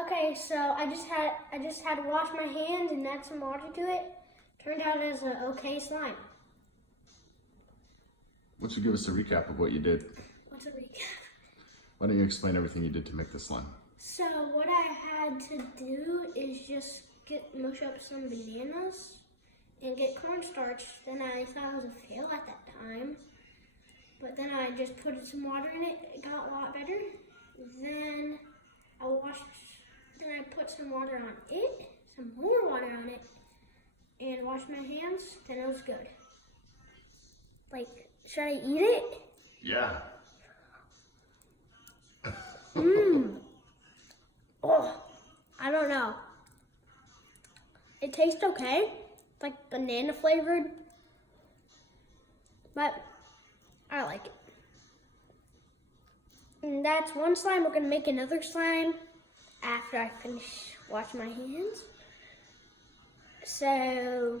Okay, so I just had to wash my hands and add some water to it. Turned out as an okay slime. Why don't you give us a recap of what you did? What's a recap? Why don't you explain everything you did to make the slime? So what I had to do is just mush up some bananas and get cornstarch. Then I thought it was a fail at that time, but then I just put some water in it. It got a lot better. Then I put some water on it, some more water on it, and washed my hands. Then it was good. Like, should I eat it? Yeah. Oh, I don't know. It tastes okay. It's like banana flavored, but I like it. And that's one slime. We're gonna make another slime after I finish washing my hands. So